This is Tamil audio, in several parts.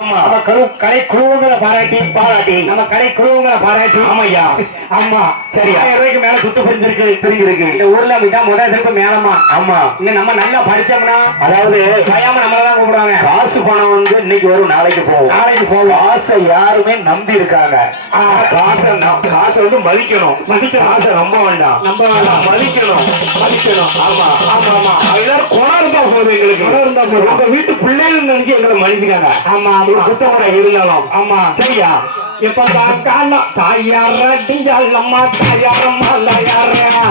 நம்ம கரு குழுவுங்களை பாராட்டி பாராட்டி. நம்ம கடை குழுவுங்களை பாராட்டி. ஆமையா. ஆமா. சரியா. ஆயிரம் ரூபாய்க்கு மேல சுட்டு பிரிஞ்சிருக்கு. தெரிஞ்சிருக்கு இந்த ஊர்ல முதல் திருப்பு மேலமா ஆமா. இன்னும் நம்ம நல்லா படிச்சோம்னா அதாவது பயாம நம்மள தான் கூப்பிடுவாங்க. காசு பணம் வந்து இன்னைக்கு வரும் நாளைக்கு போகும். நாளைக்கு போவோம் காசை யாருமே நம்பி இருக்காங்க. காசை காசை வந்து மதிக்கணும். மதிக்கணும். காசை நம்ப வேண்டாம். நம்ப வேண்டாம். மதிக்கணும். மதிக்கணும். ஆமா ஆமா ஆமா. எல்லாரும் குணம் இருந்தா போதும் எங்களுக்கு. உங்க வீட்டு பிள்ளைகள் நினைச்சு எங்களை மன்னிச்சுக்காங்க ஆமா. ஒரு ஆமா புத்தகம் இருந்தாலும் ஆமா. சரியா? எப்ப காலம் தாயார டிஞ்சல்லம்மா தாயாரம்மா தாயார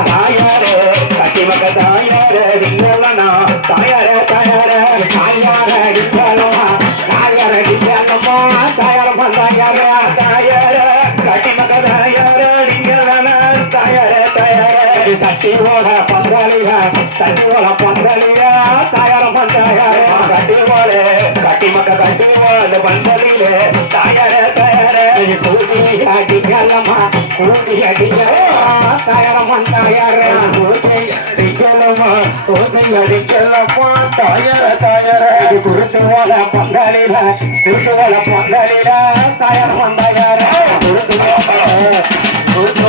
தாயாரே. கட்டி மக்க தாயாரே நீங்களா தாயாரே தாயாரே தாயார டிஞ்சல்லம்மா தாயார டிஞ்சல்லம்மா தாயாரம்மா தாயார தாயாரே. தடி தட்டி ஓட பங்காளியா தட்டி ஓட பங்காளியா தாயார பங்காயாரே கட்டி ஓடு கட்டி மக்க கட்டி ஓடு பந்தலிலே தாயாரே தாயாரே கூடி அடிக்கலமா கூடி அடிக்கலமா தாயார பங்காயாரே கூடி அடிக்கலமா கூடி அடிக்கலமா தாயார தாயாரே. குருத்து ஓட பங்காளியா குருத்து ஓட பங்காளியா தாயார. பங்காயாரே குருத்து குருத்து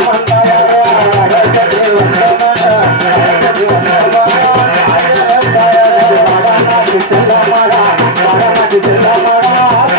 Yeah, yeah, yeah.